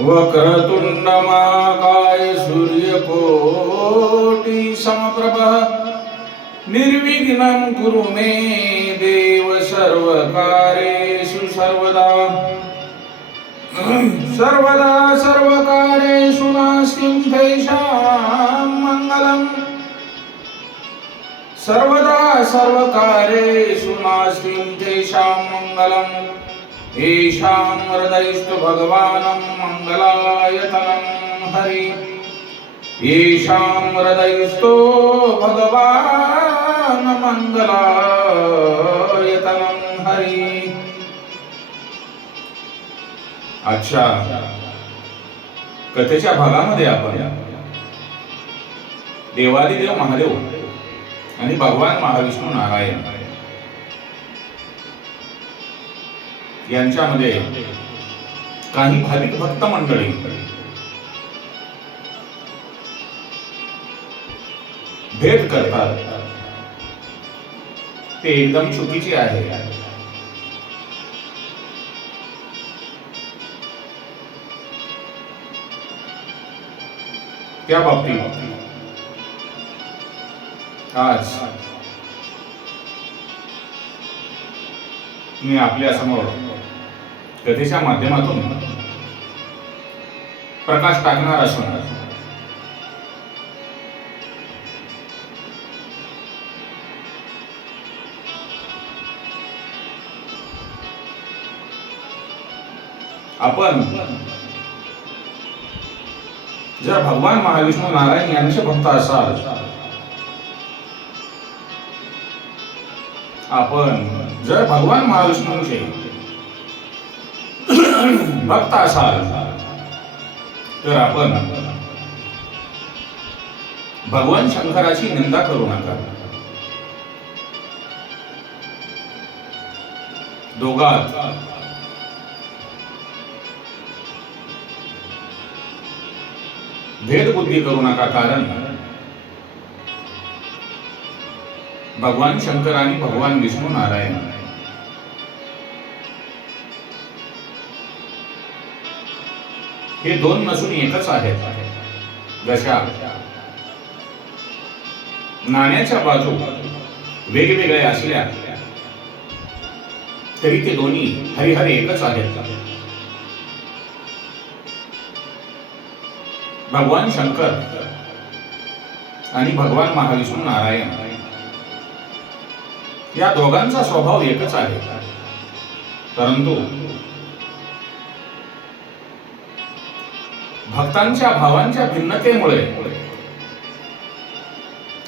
वक्रतुंड महाकाय सूर्यकोटि निर्विघ्नं कुरु मे देव सर्वकारेषु सर्वदा। सर्वदा सर्वकारेषु नास्तिं तेषां मङ्गलम् सर्वदा सर्वकारेषु नास्तिं तेषां मङ्गलम्। येषां हृदयस्तु भगवानं मङ्गलायतनं हरि। येषां हृदयस्थो भगवान् मङ्गलायतनं हरि। अच्छा। कथेच्या भागामध्ये आपण देवादिदेव महादेव आणि भगवान महाविष्णू नारायण यांच्यामध्ये काही भाविक भक्त मंडळी. भेद करतात. ते एकदम चुकीचे आहे. त्या बाबतीत आज मी आपल्यासमोर कथेच्या माध्यमातून प्रकाश टाकणार असून आपण जर भगवान महाविष्णू नारायण यांचे भक्त असाल आपण जर भगवान महाविष्णूंचे भक्त असाल तर आपण भगवान शंकराची निंदा करू नका. दोघात भेदबुद्धी करू नका कारण भगवान शंकर आणि भगवान विष्णू नारायण हे दोन नसून एकच आहेत जशा नाण्याच्या बाजू वेगवेगळ्या असल्या तरी ते दोन्ही हरिहर एकच आहेत. भगवान शंकर आणि भगवान महाविष्णू नारायण या दोघांचा स्वभाव एकच आहे. परंतु भक्तांच्या भावांच्या भिन्नतेमुळे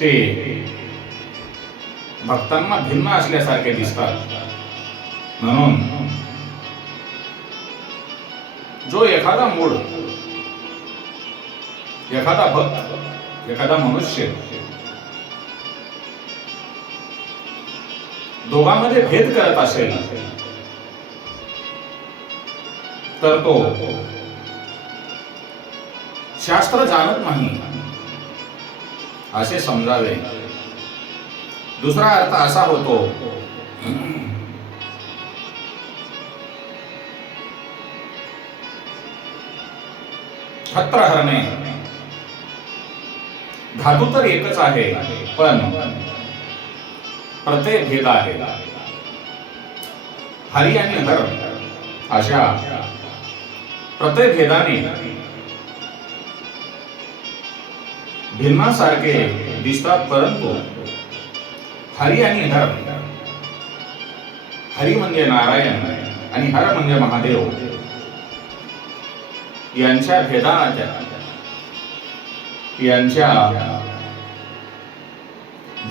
ते भक्तांना भिन्न असल्यासारखे दिसतात. म्हणून जो एखादा मूळ एखादा भक्त एखादा मनुष्य दोघांमध्ये भेद करत असेल तर तो शास्त्र जाणत नाही असे समजावे. दुसरा अर्थ असा होतो छत्र हरणे. धातू तर एकच आहे पण प्रत्यय भेद आहे. हरी आणि हर अशा प्रत्यय भेदाने भिन्नासारखे दिसतात परंतु हरी आणि हर हरी म्हणजे नारायण आणि हर म्हणजे महादेव. यांच्या भेदानाच्या यांच्या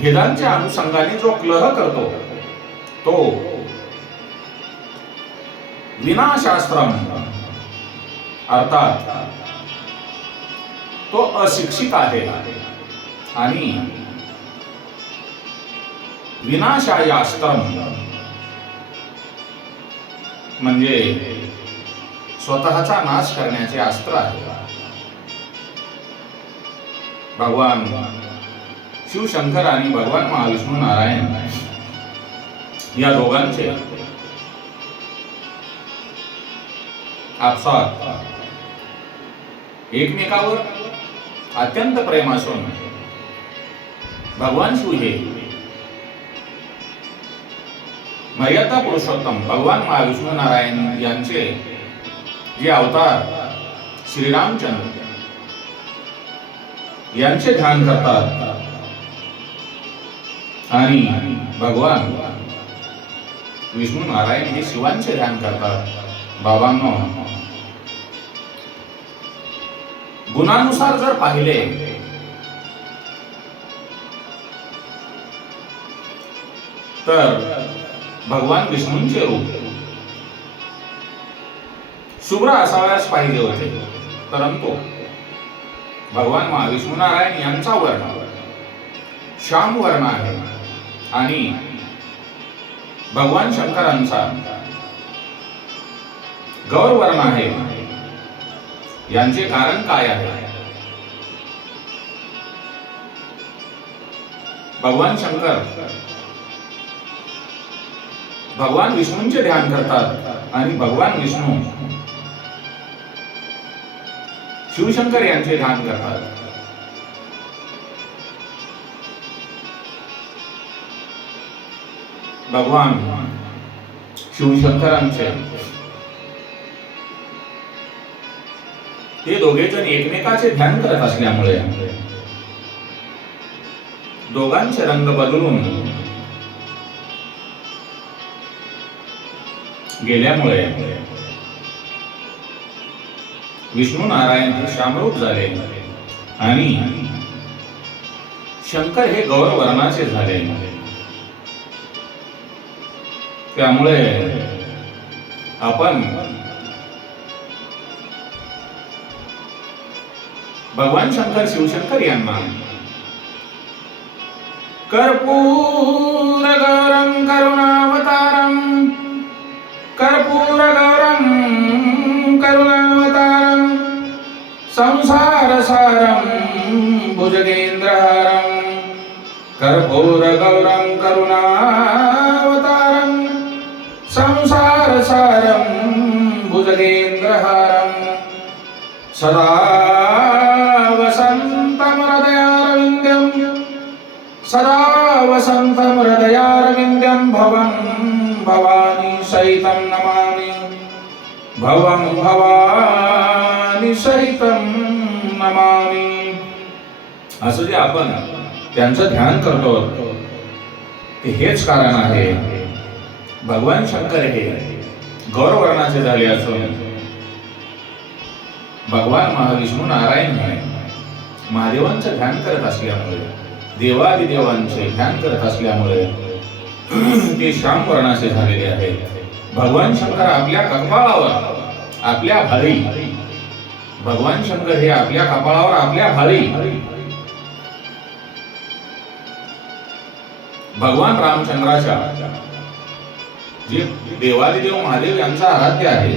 भेदांच्या अनुषंगाने जो क्लह करतो तो विनाशास्त्रम अर्थात तो अशिक्षित आहे. आणि विनाशायास्तम म्हणजे स्वतःचा नाश करण्याचे अस्त्र आहे. भगवान शिवशंकर आणि भगवान महाविष्णू नारायण या दोघांचे आपसात एकमेकावर अत्यंत प्रेम असून भगवान शिव हे. मर्यादा पुरुषोत्तम भगवान महाविष्णू नारायण यांचे जे अवतार श्रीरामचंद्र यांचे ध्यान करतात. आणि भगवान विष्णू नारायण हे शिवांचे ध्यान करतात. बाबांनो गुणानुसार जर पाहिले तर भगवान विष्णूंचे रूप शुभ्र असावयास पाहिजे होते. परंतु भगवान महाविष्णू नारायण यांचा वर्ण श्याम वर्ण आहे आणि भगवान शंकरांचा गौर वर्ण आहे. यांचे कारण काय आहे? भगवान शंकर. भगवान विष्णूंचे ध्यान करतात आणि भगवान विष्णू शिवशंकर यांचे ध्यान करतात. भगवान शिवशंकरांचे हे दोघे जण एकमेकाचे ध्यान करत असल्यामुळे दोघांचे रंग बदलून गेल्यामुळे विष्णू नारायण हे श्यामरूप झाले आणि शंकर हे गौर वर्णाचे झाले. त्यामुळे आपण भगवान शंकर शिवशंकर यांना. कर्पूर गौरम करुणावतारम कर्पूर गौरम करुणावतारम संसार सारम भुजगेंद्रहारम कर्पूर गौरम करुणावतारम संसार सारम सदा भवं भवं भवानी सहितं नमामि। भवं भवानी सहितं नमामि। असं जे आपण त्यांचं ध्यान करतो ते हेच कारण आहे. भगवान शंकर हे गौरवर्णाचे झाले असून भगवान महाविष्णू नारायण हे महादेवांचं ध्यान करत असल्यामुळे देवादिदेवांचे ध्यान करत असल्यामुळे ते श्याम वर्णाचे झालेले आहेत भगवान शंकर आपल्या कपाळावर आपल्या भारी भगवान शंकर हे आपल्या कपाळावर आपल्या भारी भगवान रामचंद्राच्या जे देवादिदेव महादेव यांचा आराध्य आहे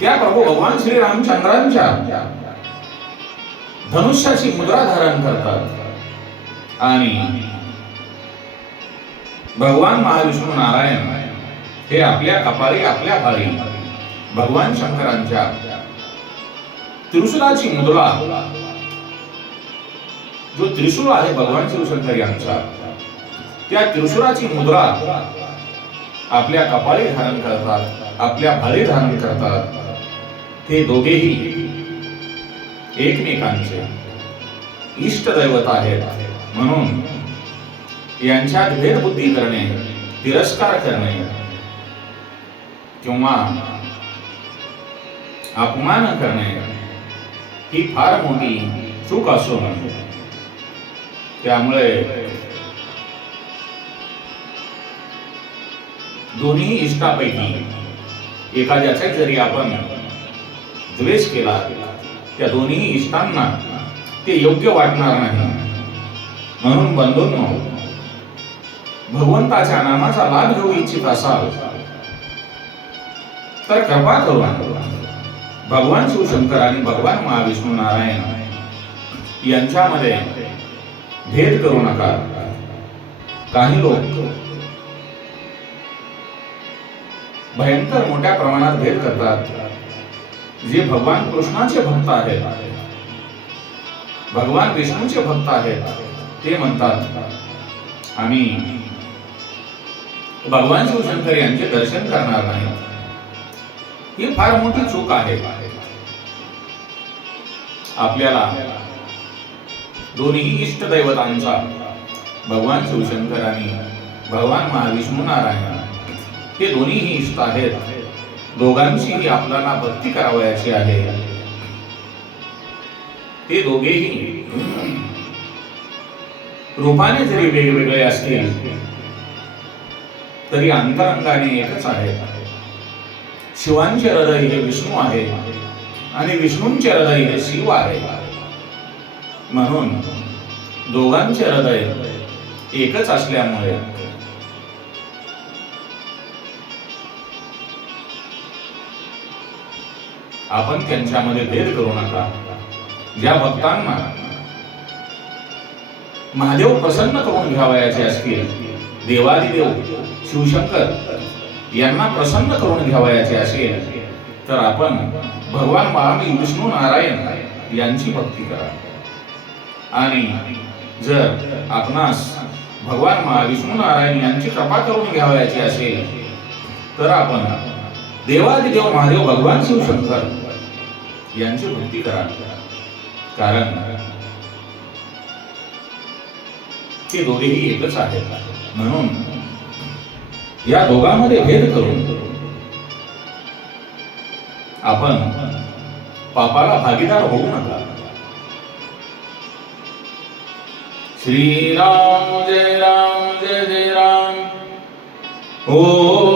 त्या प्रभू भगवान श्री रामचंद्रांच्या धनुष्याची मुद्रा धारण करतात. आणि भगवान महाविष्णू नारायण हे आपल्या कपाळी आपल्या भारी. भगवान शंकरांच्या त्रिशूलाची मुद्रा जो त्रिशूल आहे भगवान शिवशंकर यांचा त्या त्रिशूलाची मुद्रा आपल्या कपाळी धारण करतात आपल्या भारी धारण करतात. ते दोघेही एकमेकांचे इष्ट दैवत आहेत म्हणून यांच्यात भेदबुद्धी करणे तिरस्कार करणे किंवा अपमान करणे ही फार मोठी चूक असून त्यामुळे दोन्ही इष्टापैकी एखाद्याचा जरी आपण द्वेष केला त्या दोन्ही इष्टांना ते योग्य वाटणार नाही. म्हणून बंधून भगवंताच्या नामाचा लाभ घेऊ इच्छित असाल तर कृपा करून भगवान शिवशंकर आणि भगवान महाविष्णू नारायण यांच्यामध्ये भेद करू नका. काही लोक भयंकर मोठ्या प्रमाणात भेद करतात. जे भगवान कृष्णाचे भक्त आहेत भगवान विष्णूचे भक्त आहेत ते म्हणतात आम्ही भगवान शिवशंकर यांचे दर्शन करणार नाही. ही फार मोठी चूक आहे. आपल्याला दोन्ही इष्ट दैवतांचा भगवान शिवशंकर आणि भगवान महाविष्णू नारायण हे दोन्हीही इष्ट आहेत. दोघांचीही आपल्याला भक्ती करावयाची आहे. ते दोघेही रूपाने जरी वेगवेगळे असतील तरी अंतरंगाने एकच आहे. शिवांचे हृदय हे विष्णू आहे आणि विष्णूंचे हृदय हे शिव आहे. म्हणून दोघांचे हृदय एकच असल्यामुळे आपण त्यांच्यामध्ये भेद करू नका. ज्या भक्तांना महादेव प्रसन्न करून घ्यावयाचे असतील देवादिदेव शिवशंकर यांना प्रसन्न करून घ्यावयाचे असेल तर आपण भगवान महावीर विष्णू नारायण यांची भक्ती करा. आणि जर आपणास भगवान महाविष्णू नारायण यांची कृपा करून घ्यावयाची असेल तर आपण देवादिदेव महादेव भगवान शिवशंकर यांची भक्ती करा. कारण ते दोघेही एकच आहेत. म्हणून या दोघांमध्ये भेद करून आपण पापाला भागीदार होऊ नका. श्रीराम जय राम जय जय राम. ओ